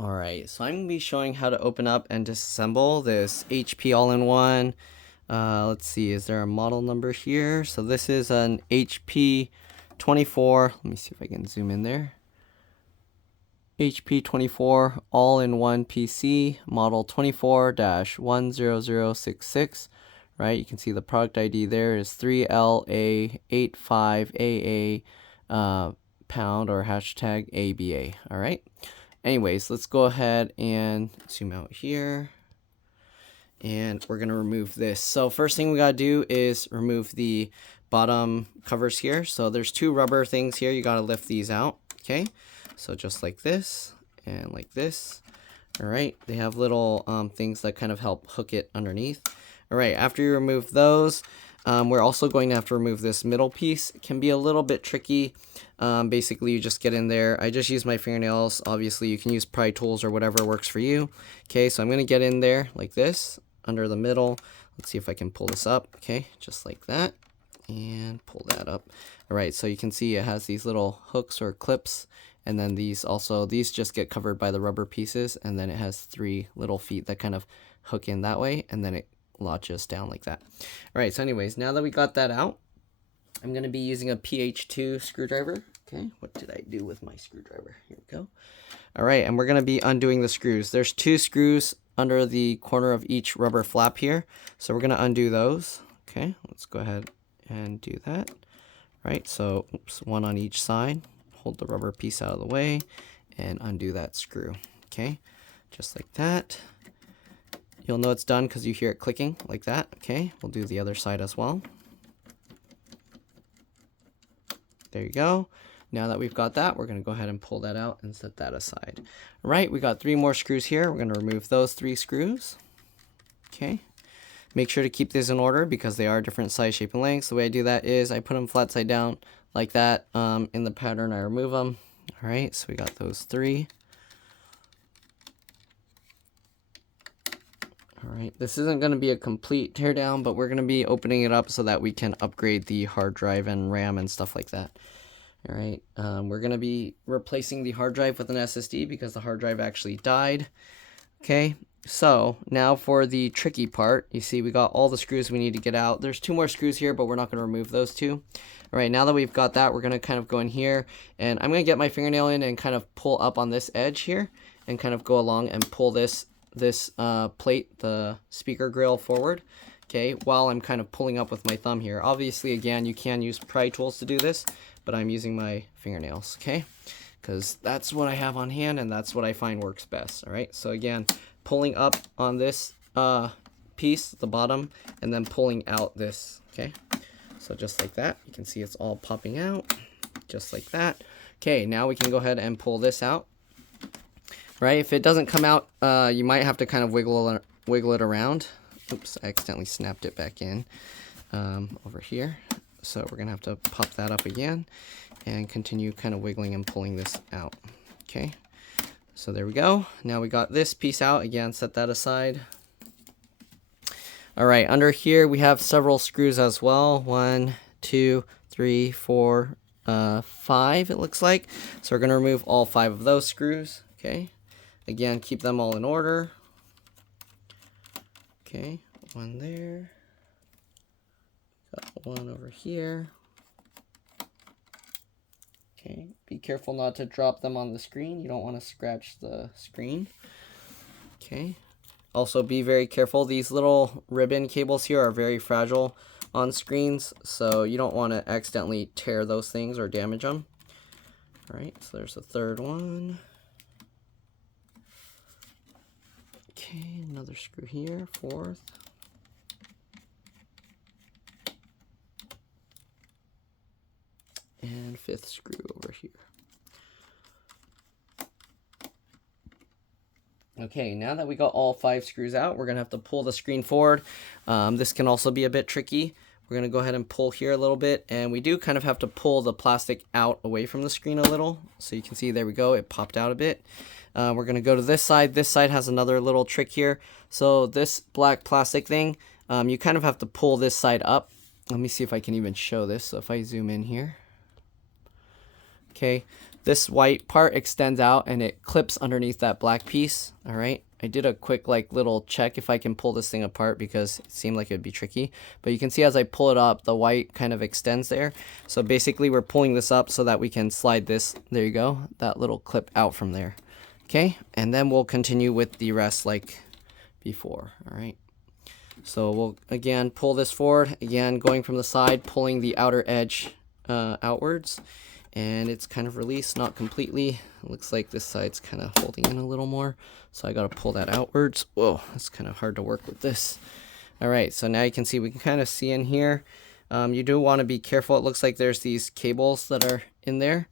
Alright, so I'm going to be showing how to open up and disassemble this HP all-in-one. Let's see, is there a model number here? So this is an HP 24, let me see if I can zoom in there. HP 24 all-in-one PC, model 24-10066, right? You can see the product ID there is 3LA85AA pound or hashtag ABA, alright? Anyways, let's go ahead and zoom out here. And we're going to remove this. So first thing we got to do is remove the bottom covers here. So there's two rubber things here. You got to lift these out. Okay. So just like this and like this. All right. They have little things that kind of help hook it underneath. All right. After you remove those, we're also going to have to remove this middle piece. It can be a little bit tricky. Basically, you just get in there. I just use my fingernails. Obviously, you can use pry tools or whatever works for you. Okay, so I'm going to get in there like this, under the middle. Let's see if I can pull this up. Okay, just like that. And pull that up. All right, so you can see it has these little hooks or clips. And then these just get covered by the rubber pieces. And then it has three little feet that kind of hook in that way. And then it lodges down like that. All right, so anyways, now that we got that out, I'm going to be using a PH2 screwdriver. Okay, what did I do with my screwdriver? Here we go. All right, and we're going to be undoing the screws. There's two screws under the corner of each rubber flap here. So we're going to undo those. Okay, let's go ahead and do that. Right, so oops, one on each side. Hold the rubber piece out of the way and undo that screw. Okay, just like that. You'll know it's done because you hear it clicking like that. Okay, we'll do the other side as well. There you go. Now that we've got that, we're going to go ahead and pull that out and set that aside. All right, we got three more screws here. We're going to remove those three screws. Okay. Make sure to keep these in order because they are different size, shape, and lengths. The way I do that is I put them flat side down like that. In the pattern, I remove them. All right, so we got those three. All right, this isn't going to be a complete teardown, but we're going to be opening it up so that we can upgrade the hard drive and RAM and stuff like that. All right, we're going to be replacing the hard drive with an SSD because the hard drive actually died. Okay, so now for the tricky part. You see we got all the screws we need to get out. There's two more screws here, but we're not going to remove those two. All right, now that we've got that, we're going to kind of go in here, and I'm going to get my fingernail in and kind of pull up on this edge here and kind of go along and pull this plate, the speaker grill, forward. Okay, while I'm kind of pulling up with my thumb here. Obviously, again, you can use pry tools to do this, but I'm using my fingernails, okay? Because that's what I have on hand, and that's what I find works best, all right? So again, pulling up on this piece, the bottom, and then pulling out this, okay? So just like that, you can see it's all popping out, just like that. Okay, now we can go ahead and pull this out. Right, if it doesn't come out, you might have to kind of wiggle it around. Oops, I accidentally snapped it back in over here. So we're going to have to pop that up again and continue kind of wiggling and pulling this out. Okay, so there we go. Now we got this piece out. Again, set that aside. All right, under here we have several screws as well. 1, 2, 3, 4, 5 it looks like. So we're going to remove all 5 of those screws. Okay. Again, keep them all in order. Okay, one there. Got one over here. Okay, be careful not to drop them on the screen. You don't want to scratch the screen. Okay, also be very careful. These little ribbon cables here are very fragile on screens, so you don't want to accidentally tear those things or damage them. All right, so there's a third one. Okay, another screw here, fourth. And fifth screw over here. Okay, now that we got all 5 screws out, we're going to have to pull the screen forward. This can also be a bit tricky. We're going to go ahead and pull here a little bit, and we do kind of have to pull the plastic out away from the screen a little. So you can see, there we go, it popped out a bit. We're going to go to this side. This side has another little trick here. So this black plastic thing, you kind of have to pull this side up. Let me see if I can even show this. So if I zoom in here. Okay, this white part extends out and it clips underneath that black piece. All right. I did a quick like little check if I can pull this thing apart because it seemed like it would be tricky. But you can see as I pull it up, the white kind of extends there. So basically we're pulling this up so that we can slide this, there you go, that little clip out from there. Okay, and then we'll continue with the rest like before. All right. So we'll again pull this forward, again going from the side, pulling the outer edge outwards. And it's kind of released, not completely. It looks like this side's kind of holding in a little more. So I got to pull that outwards. Whoa, it's kind of hard to work with this. All right, so now you can see, we can kind of see in here. You do want to be careful. It looks like there's these cables that are in there.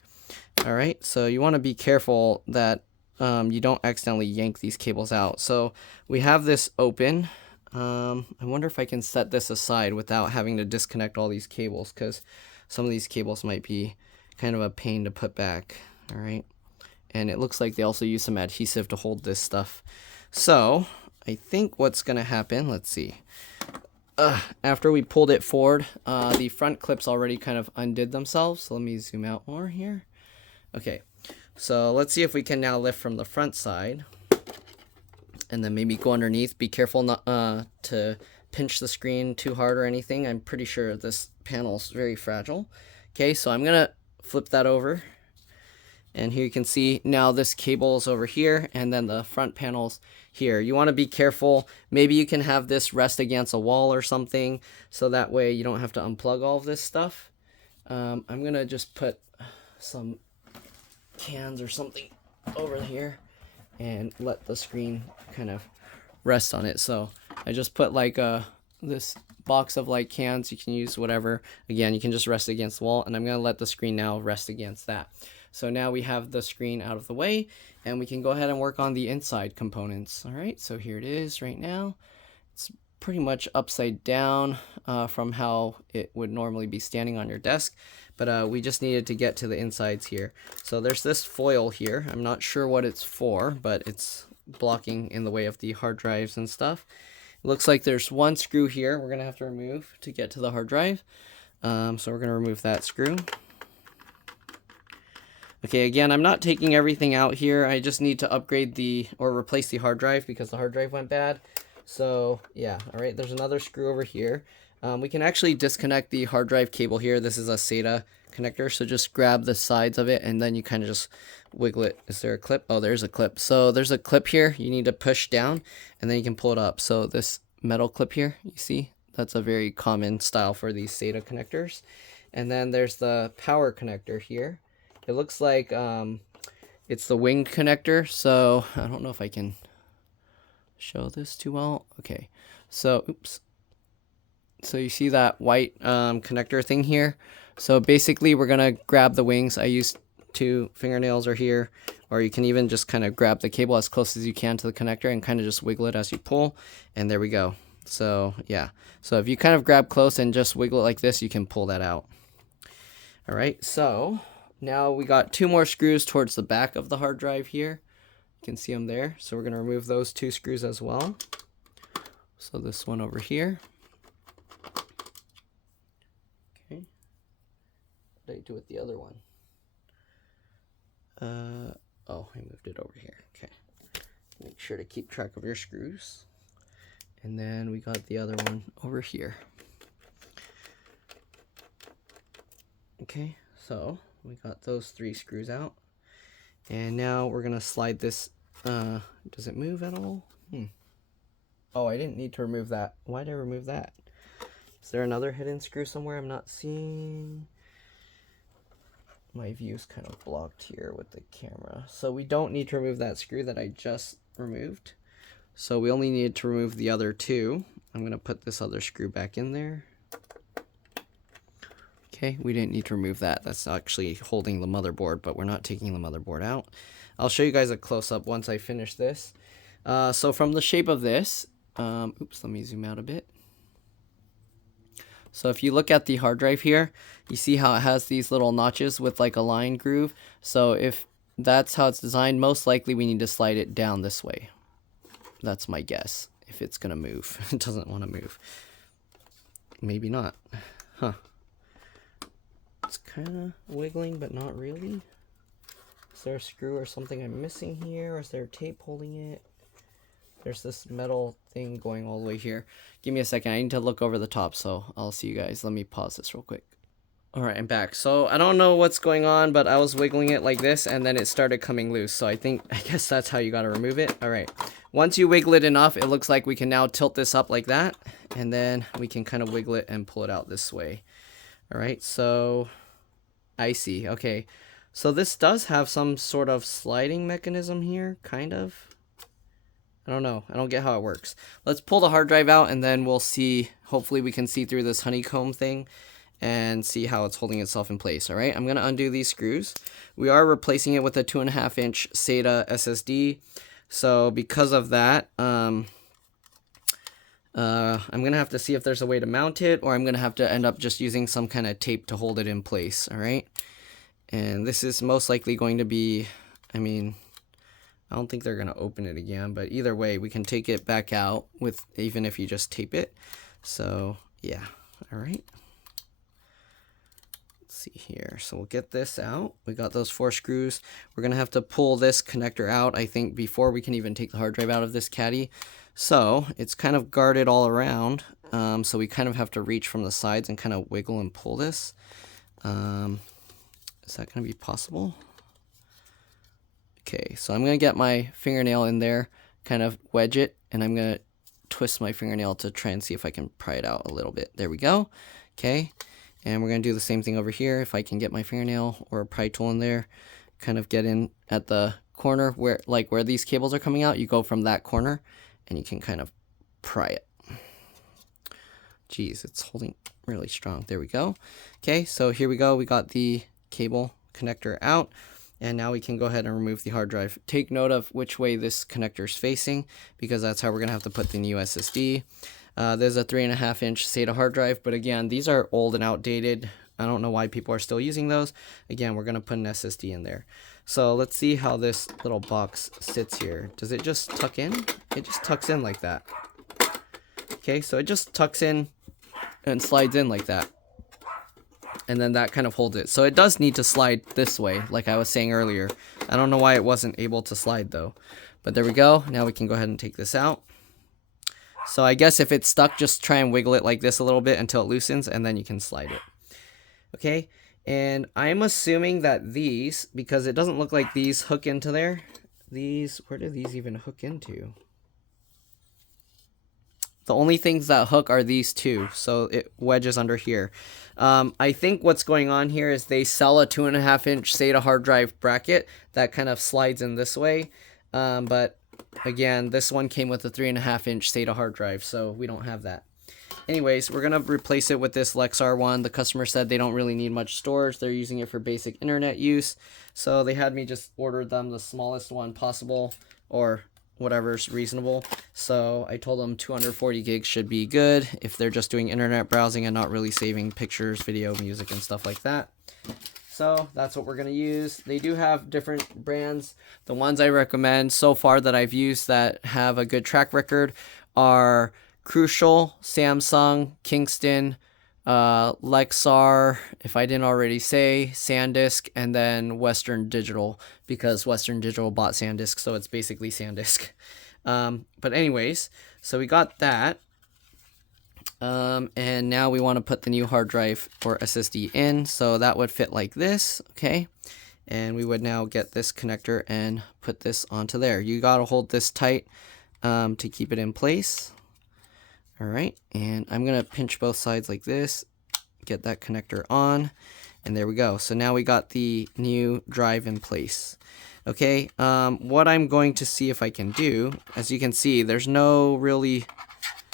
All right, so you want to be careful that you don't accidentally yank these cables out. So we have this open. I wonder if I can set this aside without having to disconnect all these cables, because some of these cables might be kind of a pain to put back. All right, and it looks like they also use some adhesive to hold this stuff. So I think what's gonna happen, let's see, after we pulled it forward, the front clips already kind of undid themselves. So let me zoom out more here. Okay, so let's see if we can now lift from the front side and then maybe go underneath. Be careful not to pinch the screen too hard or anything. I'm pretty sure this panel is very fragile. Okay, so I'm gonna flip that over, and here you can see now this cable is over here and then the front panels here. You want to be careful. Maybe you can have this rest against a wall or something, so that way you don't have to unplug all of this stuff. I'm gonna just put some cans or something over here and let the screen kind of rest on it. So I just put like this box of like cans. You can use whatever. Again, you can just rest against the wall, and I'm going to let the screen now rest against that. So now we have the screen out of the way, and we can go ahead and work on the inside components. All right, so here it is right now. It's pretty much upside down from how it would normally be standing on your desk, but we just needed to get to the insides here. So there's this foil here. I'm not sure what it's for, but it's blocking in the way of the hard drives and stuff. It looks like there's one screw here we're going to have to remove to get to the hard drive. So we're going to remove that screw. Okay, again, I'm not taking everything out here. I just need to upgrade or replace the hard drive because the hard drive went bad. So yeah, all right, there's another screw over here. We can actually disconnect the hard drive cable here. This is a SATA connector, so just grab the sides of it and then you kind of just wiggle it. Is there a clip? Oh, there's a clip. So there's a clip here you need to push down and then you can pull it up. So this metal clip here, you see, that's a very common style for these SATA connectors. And then there's the power connector here. It looks like it's the winged connector, so I don't know if I can show this too well. Okay, so oops. So you see that white connector thing here? So basically we're gonna grab the wings. I used 2 fingernails are here, or you can even just kind of grab the cable as close as you can to the connector and kind of just wiggle it as you pull, and there we go. So yeah, so if you kind of grab close and just wiggle it like this, you can pull that out. All right, so now we got 2 more screws towards the back of the hard drive here. You can see them there. So we're going to remove those 2 screws as well. So this one over here. Okay. What did I do with the other one? Oh, I moved it over here. Okay. Make sure to keep track of your screws. And then we got the other one over here. Okay, so we got those 3 screws out, and now we're gonna slide this. Does it move at all? Oh, I didn't need to remove that. Why did I remove that? Is there another hidden screw somewhere I'm not seeing? My view's kind of blocked here with the camera, so we don't need to remove that screw that I just removed. So we only need to remove the other 2. I'm gonna put this other screw back in there. Okay, we didn't need to remove that. That's actually holding the motherboard, but we're not taking the motherboard out. I'll show you guys a close-up once I finish this. So from the shape of this, oops, let me zoom out a bit. So if you look at the hard drive here, you see how it has these little notches with like a line groove. So if that's how it's designed, most likely we need to slide it down this way. That's my guess, if it's gonna move. It doesn't want to move. Maybe not. Huh. It's kind of wiggling, but not really. Is there a screw or something I'm missing here? Or is there tape holding it? There's this metal thing going all the way here. Give me a second. I need to look over the top, so I'll see you guys. Let me pause this real quick. Alright, I'm back. So I don't know what's going on, but I was wiggling it like this and then it started coming loose. So I guess that's how you gotta remove it. Alright. Once you wiggle it enough, it looks like we can now tilt this up like that. And then we can kind of wiggle it and pull it out this way. Alright, so I see. Okay. So this does have some sort of sliding mechanism here, kind of. I don't know. I don't get how it works. Let's pull the hard drive out and then we'll see. Hopefully we can see through this honeycomb thing and see how it's holding itself in place. All right, I'm going to undo these screws. We are replacing it with a 2.5-inch SATA SSD. So because of that, I'm going to have to see if there's a way to mount it, or I'm going to have to end up just using some kind of tape to hold it in place. All right. And this is most likely going to be, I mean, I don't think they're going to open it again, but either way, we can take it back out with, even if you just tape it. So yeah. All right. See here, so we'll get this out. We got those 4 screws. We're gonna have to pull this connector out, I think, before we can even take the hard drive out of this caddy. So it's kind of guarded all around, so we kind of have to reach from the sides and kind of wiggle and pull this. Is that gonna be possible? Okay, so I'm gonna get my fingernail in there, kind of wedge it, and I'm gonna twist my fingernail to try and see if I can pry it out a little bit. There we go. Okay. And we're going to do the same thing over here. If I can get my fingernail or a pry tool in there, kind of get in at the corner where these cables are coming out, you go from that corner and you can kind of pry it. Geez, it's holding really strong. There we go. Okay, so here we go. We got the cable connector out, and now we can go ahead and remove the hard drive. Take note of which way this connector is facing, because that's how we're going to have to put the new SSD. There's a 3.5-inch SATA hard drive, but again, these are old and outdated. I don't know why people are still using those. Again, we're going to put an SSD in there. So let's see how this little box sits here. Does it just tuck in? It just tucks in like that. Okay, so it just tucks in and slides in like that. And then that kind of holds it. So it does need to slide this way, like I was saying earlier. I don't know why it wasn't able to slide though. But there we go. Now we can go ahead and take this out. So I guess if it's stuck, just try and wiggle it like this a little bit until it loosens, and then you can slide it. Okay, and I'm assuming that these, because it doesn't look like these hook into there. These, where do these even hook into? The only things that hook are these two, so it wedges under here. I think what's going on here is they sell a 2.5-inch SATA hard drive bracket that kind of slides in this way, but again, this one came with a 3.5-inch SATA hard drive, so we don't have that. Anyways, we're going to replace it with this Lexar one. The customer said they don't really need much storage. They're using it for basic internet use. So they had me just order them the smallest one possible, or whatever's reasonable. So I told them 240 gigs should be good if they're just doing internet browsing and not really saving pictures, video, music, and stuff like that. So that's what we're going to use. They do have different brands. The ones I recommend so far that I've used that have a good track record are Crucial, Samsung, Kingston, Lexar, if I didn't already say, SanDisk, and then Western Digital, because Western Digital bought SanDisk, so it's basically SanDisk. But anyways, so we got that. And now we want to put the new hard drive or SSD in, so that would fit like this, okay? And we would now get this connector and put this onto there. You got to hold this tight to keep it in place. All right, and I'm going to pinch both sides like this, get that connector on, and there we go. So now we got the new drive in place. Okay, what I'm going to see if I can do, as you can see, there's no really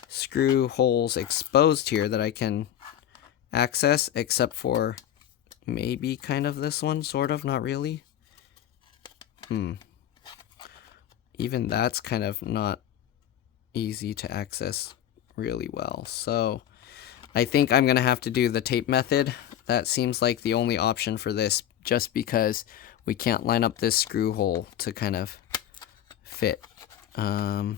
screw holes exposed here that I can access, except for maybe kind of this one, sort of, not really. Even that's kind of not easy to access really well. So I think I'm gonna have to do the tape method. That seems like the only option for this, just because we can't line up this screw hole to kind of fit. The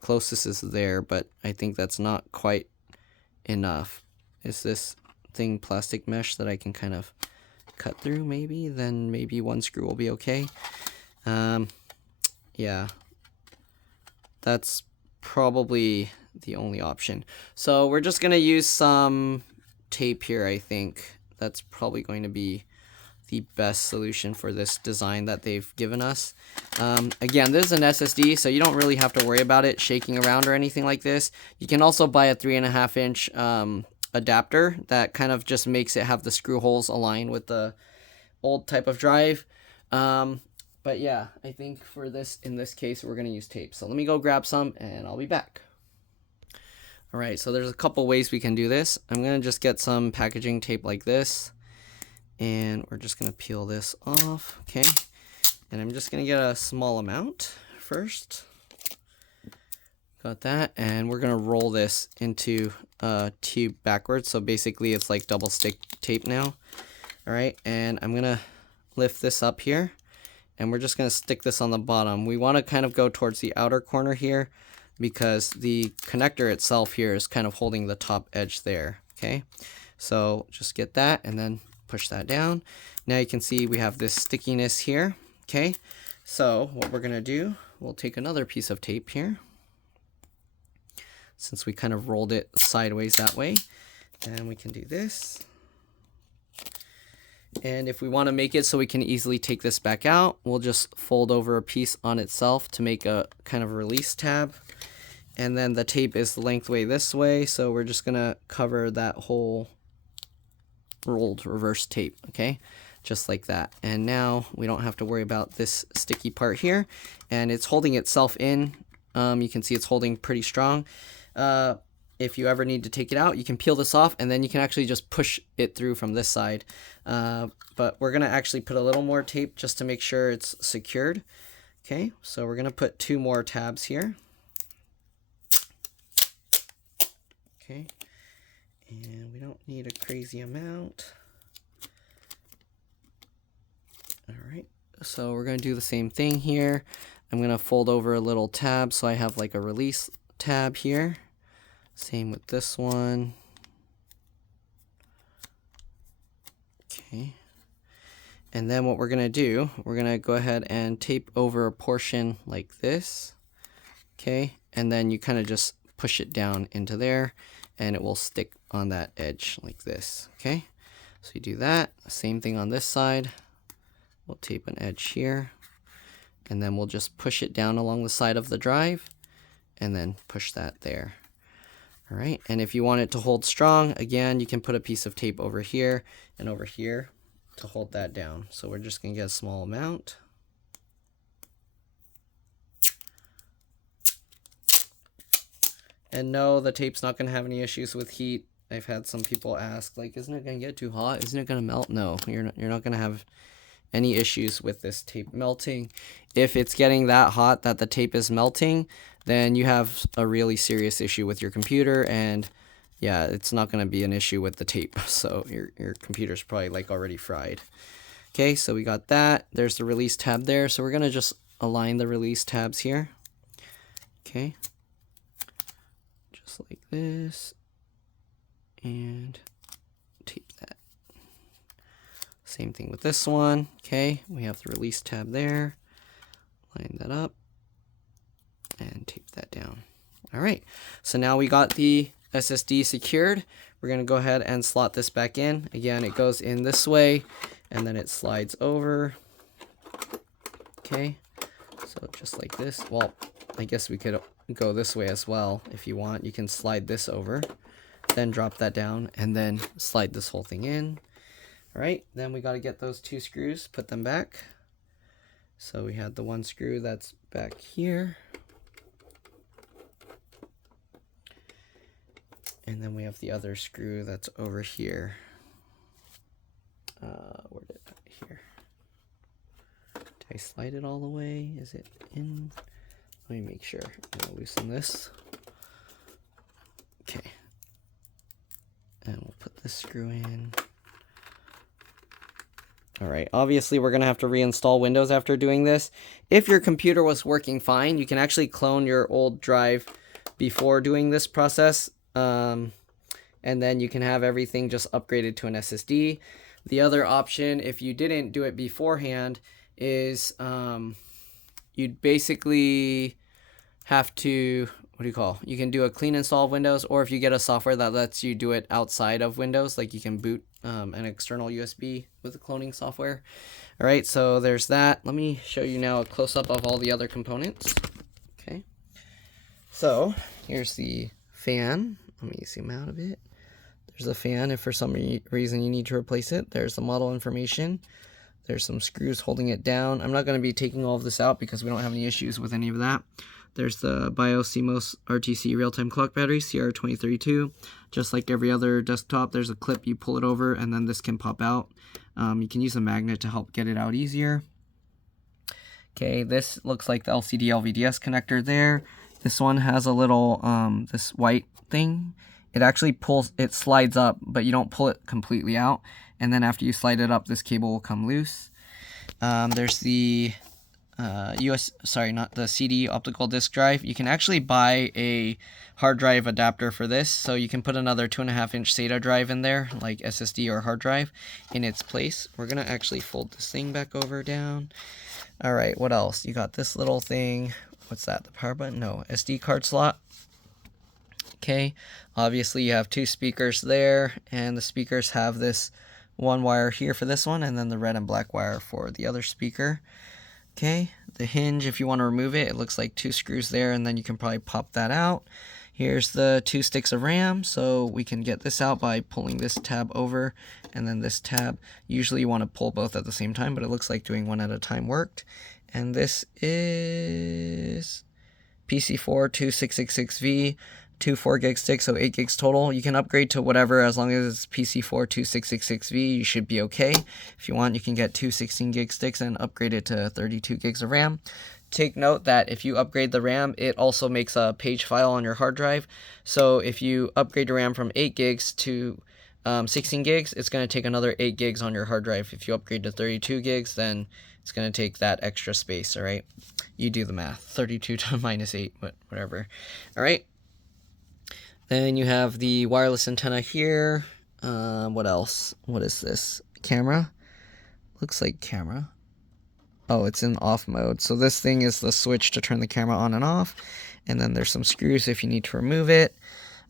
closest is there, but I think that's not quite enough. Is this thing plastic mesh that I can kind of cut through maybe, then maybe one screw will be okay. Yeah, that's probably the only option. So we're just gonna use some tape here. I think that's probably going to be the best solution for this design that they've given us. Again, this is an SSD, so you don't really have to worry about it shaking around or anything like this. You can also buy a 3.5 inch adapter that kind of just makes it have the screw holes aligned with the old type of drive. But yeah, I think for this, in this case, we're going to use tape. So let me go grab some and I'll be back. All right, so there's a couple ways we can do this. I'm going to just get some packaging tape like this. And we're just going to peel this off, okay? And I'm just going to get a small amount first. Got that. And we're going to roll this into a tube backwards. So basically it's like double stick tape now. All right, and I'm going to lift this up here. And we're just going to stick this on the bottom. We want to kind of go towards the outer corner here because the connector itself here is kind of holding the top edge there, okay? So just get that and then push that down. Now you can see we have this stickiness here, okay? So what we're going to do, we'll take another piece of tape here, since we kind of rolled it sideways that way, and we can do this. And if we want to make it so we can easily take this back out, we'll just fold over a piece on itself to make a kind of release tab. And then the tape is the lengthway this way, so we're just going to cover that whole rolled reverse tape, okay? Just like that. And now we don't have to worry about this sticky part here, and it's holding itself in. You can see it's holding pretty strong. If you ever need to take it out, you can peel this off and then you can actually just push it through from this side. But we're going to actually put a little more tape just to make sure it's secured. Okay, so we're going to put 2 more tabs here. Okay, and we don't need a crazy amount. All right, so we're going to do the same thing here. I'm going to fold over a little tab so I have like a release tab here. Same with this one. Okay. And then what we're going to do, we're going to go ahead and tape over a portion like this. Okay. And then you kind of just push it down into there and it will stick on that edge like this. Okay. So you do that. Same thing on this side. We'll tape an edge here. And then we'll just push it down along the side of the drive and then push that there. All right, and if you want it to hold strong, again, you can put a piece of tape over here and over here to hold that down. So we're just going to get a small amount. And no, the tape's not going to have any issues with heat. I've had some people ask, like, isn't it going to get too hot? Isn't it going to melt? No, you're not going to have any issues with this tape melting. If it's getting that hot that the tape is melting, then you have a really serious issue with your computer, and yeah, it's not going to be an issue with the tape. So your computer's probably like already fried. Okay, so we got that. There's the release tab there. So we're going to just align the release tabs here. Okay, just like this, and tape that. Same thing with this one. Okay, we have the release tab there. Line that up and tape that down. All right, so now we got the SSD secured. We're going to go ahead and slot this back in. Again, it goes in this way and then it slides over. Okay, so just like this. Well, I guess we could go this way as well if you want. You can slide this over, then drop that down, and then slide this whole thing in. All right, then we got to get those 2 screws, put them back. So we had the 1 screw that's back here. And then we have the other screw that's over here. Where did I, here? Did I slide it all the way? Is it in? Let me make sure. I'm gonna loosen this. Okay. And we'll put this screw in. All right, obviously we're gonna have to reinstall Windows after doing this. If your computer was working fine, you can actually clone your old drive before doing this process. And then you can have everything just upgraded to an SSD. The other option, if you didn't do it beforehand, is you'd basically have to, what do you call? You can do a clean install of Windows, or if you get a software that lets you do it outside of Windows, like you can boot an external USB with the cloning software. All right, so there's that. Let me show you now a close-up of all the other components. Okay, so here's the fan. Let me zoom out a bit. There's the fan if for some reason you need to replace it. There's the model information. There's some screws holding it down. I'm not going to be taking all of this out because we don't have any issues with any of that. There's the BIOS CMOS RTC real-time clock battery, CR2032. Just like every other desktop, there's a clip, you pull it over, and then this can pop out. You can use a magnet to help get it out easier. Okay, this looks like the LCD LVDS connector there. This one has a little, this white thing. It actually pulls, it slides up, but you don't pull it completely out. And then after you slide it up, this cable will come loose. There's the the CD optical disk drive. You can actually buy a hard drive adapter for this, so you can put another 2.5-inch SATA drive in there, like SSD or hard drive, in its place. We're gonna actually fold this thing back over down. All right, what else? You got this little thing. What's that? The power button? No, SD card slot. Okay, obviously you have two speakers there, and the speakers have this one wire here for this one, and then the red and black wire for the other speaker. Okay, the hinge, if you want to remove it, it looks like two screws there, and then you can probably pop that out. Here's the 2 sticks of RAM, so we can get this out by pulling this tab over, and then this tab. Usually you want to pull both at the same time, but it looks like doing one at a time worked. And this is PC4 2666V. 2 4-gig sticks, so 8 gigs total. You can upgrade to whatever as long as it's PC4 2666V. You should be okay. If you want, you can get 2 16-gig sticks and upgrade it to 32 gigs of RAM. Take note that if you upgrade the RAM, it also makes a page file on your hard drive. So if you upgrade your RAM from 8 gigs to 16 gigs, it's going to take another 8 gigs on your hard drive. If you upgrade to 32 gigs, then it's going to take that extra space, all right? You do the math. 32 to minus 8, but whatever. All right. Then you have the wireless antenna here. What else? What is this? Camera? Looks like camera. Oh, it's in off mode. So this thing is the switch to turn the camera on and off. And then there's some screws if you need to remove it.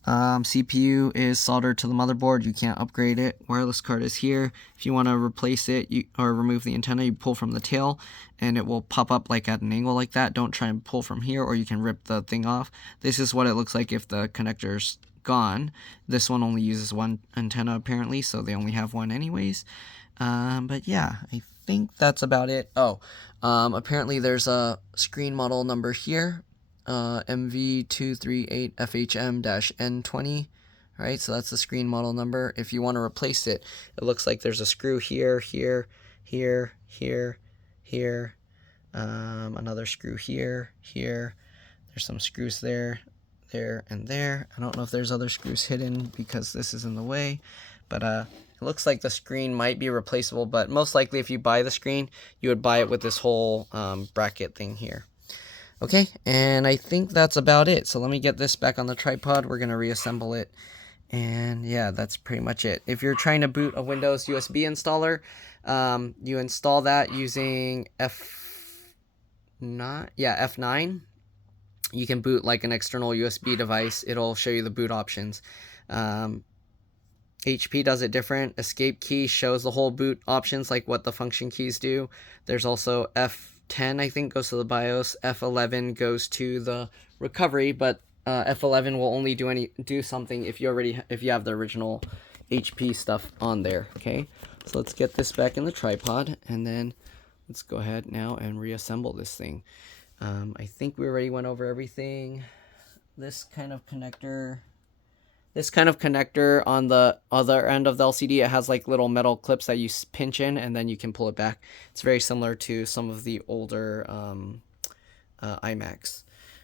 CPU is soldered to the motherboard. You can't upgrade it. Wireless card is here. If you want to replace it or remove the antenna, you pull from the tail and it will pop up like at an angle like that. Don't try and pull from here, or you can rip the thing off. This is what it looks like if the connector's gone. This one only uses one antenna apparently, so they only have one anyways. But yeah, I think that's about it. Oh, apparently there's a screen model number here. MV238FHM-N20. Alright, so that's the screen model number. If you want to replace it, it looks like there's a screw here, here, here, here, here, another screw here, here. There's some screws there, there, and there. I don't know if there's other screws hidden because this is in the way, but it looks like the screen might be replaceable, but most likely if you buy the screen, you would buy it with this whole bracket thing here. Okay, and I think that's about it. So let me get this back on the tripod. We're going to reassemble it. And yeah, that's pretty much it. If you're trying to boot a Windows USB installer, you install that using F9. You can boot like an external USB device. It'll show you the boot options. HP does it different. Escape key shows the whole boot options, like what the function keys do. There's also F10, I think, goes to the BIOS. F11 goes to the recovery, but F11 will only do something if you have the original HP stuff on there. Okay, so let's get this back in the tripod, and then let's go ahead now and reassemble this thing. I think we already went over everything. This kind of connector on the other end of the LCD, it has like little metal clips that you pinch in and then you can pull it back. It's very similar to some of the older iMacs.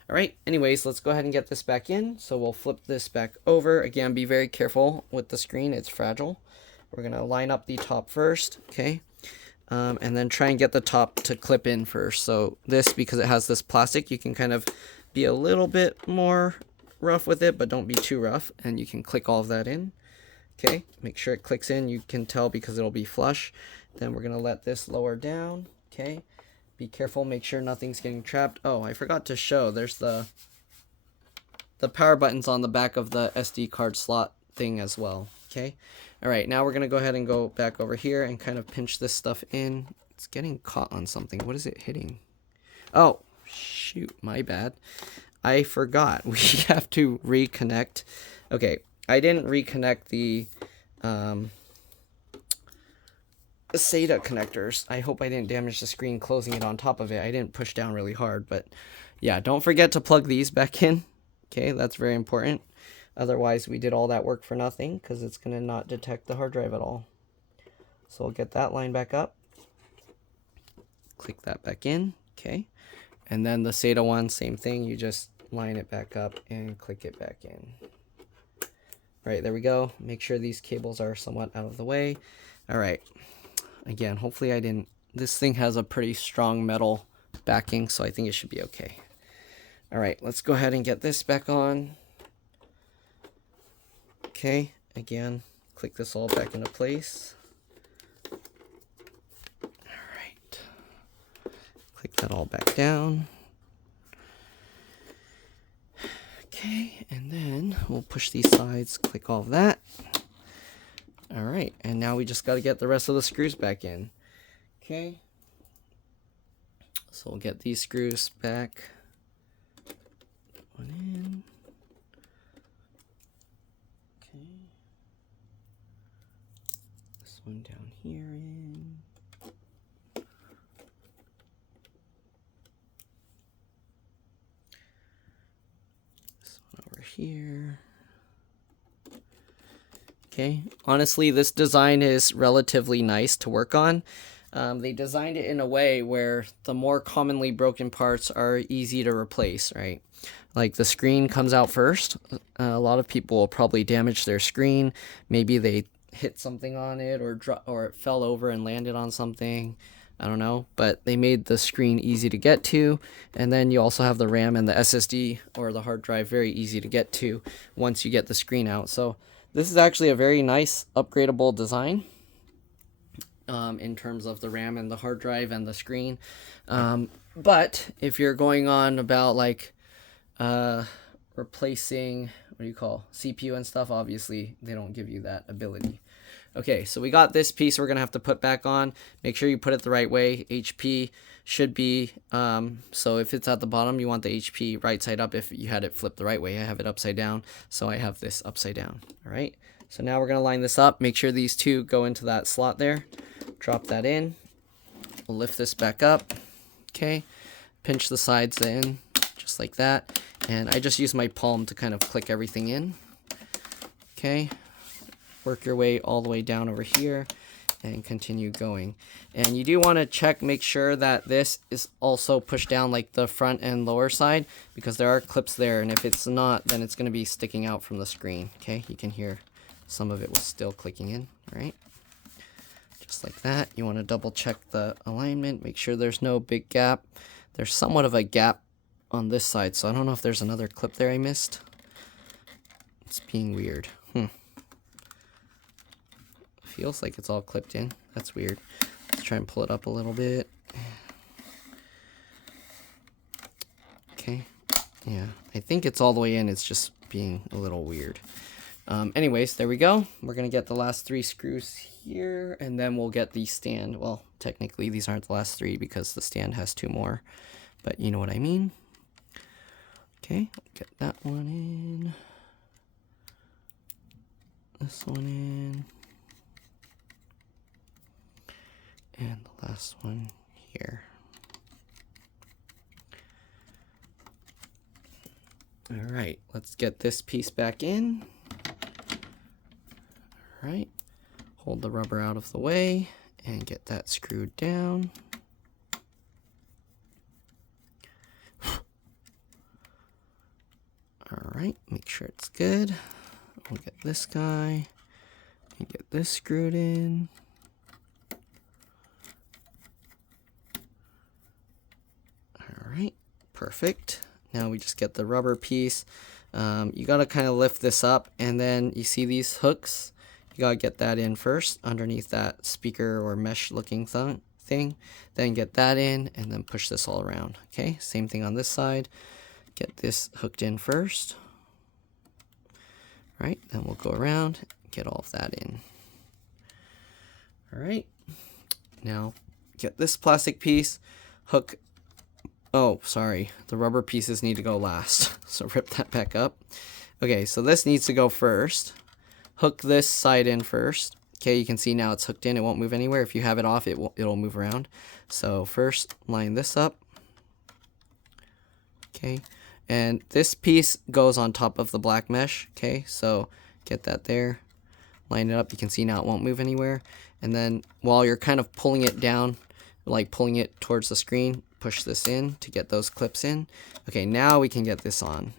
All right, anyways, let's go ahead and get this back in. So we'll flip this back over. Again, be very careful with the screen, it's fragile. We're gonna line up the top first, okay? And then try and get the top to clip in first. So this, because it has this plastic, you can kind of be a little bit more rough with it, but don't be too rough, and you can click all of that in. Okay, make sure it clicks in. You can tell because it'll be flush. Then we're gonna let this lower down. Okay, be careful, make sure nothing's getting trapped. Oh, I forgot to show, there's the power buttons on the back of the SD card slot thing as well. Okay, all right, now we're gonna go ahead and go back over here and kind of pinch this stuff in. It's getting caught on something. What is it hitting? Oh, shoot, my bad. I forgot. We have to reconnect. Okay, I didn't reconnect the SATA connectors. I hope I didn't damage the screen closing it on top of it. I didn't push down really hard, but yeah, don't forget to plug these back in. Okay, that's very important. Otherwise, we did all that work for nothing because it's going to not detect the hard drive at all. So we'll get that line back up. Click that back in. Okay. And then the SATA one, same thing. You just line it back up and click it back in. All right, there we go. Make sure these cables are somewhat out of the way. All right. Again, hopefully I didn't... This thing has a pretty strong metal backing, so I think it should be okay. All right, let's go ahead and get this back on. Okay, again, click this all back into place. All right. Click that all back down. Okay, and then we'll push these sides, click all of that. All right, and now we just got to get the rest of the screws back in. Okay, so we'll get these screws back. One in. Okay, this one down here in. This one over here. Okay, honestly, this design is relatively nice to work on. They designed it in a way where the more commonly broken parts are easy to replace, right? Like the screen comes out first. A lot of people will probably damage their screen. Maybe they hit something on it or it fell over and landed on something. I don't know, but they made the screen easy to get to. And then you also have the RAM and the SSD or the hard drive very easy to get to once you get the screen out. So this is actually a very nice upgradable design in terms of the RAM and the hard drive and the screen. But if you're going on about like replacing, what do you call, CPU and stuff, obviously they don't give you that ability. Okay, so we got this piece we're going to have to put back on. Make sure you put it the right way. HP should be, so if it's at the bottom, you want the HP right side up. If you had it flipped the right way, I have it upside down, so I have this upside down. All right, so now we're going to line this up. Make sure these two go into that slot there. Drop that in. We'll lift this back up. Okay, pinch the sides in, just like that. And I just use my palm to kind of click everything in. Okay. Work your way all the way down over here and continue going. And you do want to check, make sure that this is also pushed down like the front and lower side, because there are clips there, and if it's not, then it's going to be sticking out from the screen. Okay, you can hear some of it was still clicking in, right? Just like that. You want to double check the alignment, make sure there's no big gap. There's somewhat of a gap on this side, so I don't know if there's another clip there I missed. It's being weird. Feels like it's all clipped in. That's weird. Let's try and pull it up a little bit. Okay. Yeah, I think it's all the way in. It's just being a little weird. Anyways, there we go. We're going to get the last 3 screws here, and then we'll get the stand. Well, technically, these aren't the last 3 because the stand has 2 more, but you know what I mean. Okay, get that one in. This one in. And the last one here. All right, let's get this piece back in. All right, hold the rubber out of the way and get that screwed down. All right, make sure it's good. We'll get this guy and get this screwed in. Alright, perfect. Now we just get the rubber piece. You got to kind of lift this up, and then you see these hooks. You gotta get that in first underneath that speaker or mesh looking thing. Then get that in and then push this all around. Okay, same thing on this side. Get this hooked in first. Right, then we'll go around, get all of that in. All right, now get this plastic piece, hook. Oh, sorry, the rubber pieces need to go last. So rip that back up. Okay, so this needs to go first. Hook this side in first. Okay, you can see now it's hooked in. It won't move anywhere. If you have it off, it'll move around. So first, line this up. Okay, and this piece goes on top of the black mesh. Okay, so get that there. Line it up. You can see now it won't move anywhere. And then while you're kind of pulling it down, like pulling it towards the screen, push this in to get those clips in. Okay, now we can get this on.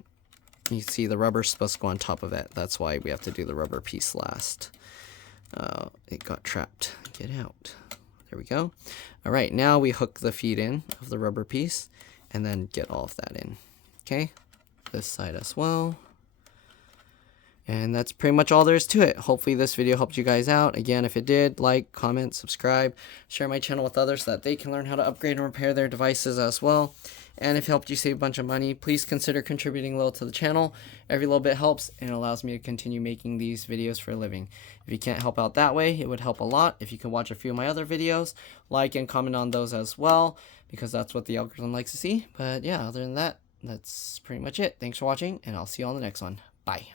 You see the rubber's supposed to go on top of it. That's why we have to do the rubber piece last. It got trapped. Get out. There we go. All right, now we hook the feet in of the rubber piece and then get all of that in. Okay, this side as well. And that's pretty much all there is to it. Hopefully this video helped you guys out. Again, if it did, like, comment, subscribe, share my channel with others so that they can learn how to upgrade and repair their devices as well. And if it helped you save a bunch of money, please consider contributing a little to the channel. Every little bit helps and allows me to continue making these videos for a living. If you can't help out that way, it would help a lot if you can watch a few of my other videos, like and comment on those as well, because that's what the algorithm likes to see. But yeah, other than that, that's pretty much it. Thanks for watching, and I'll see you on the next one. Bye.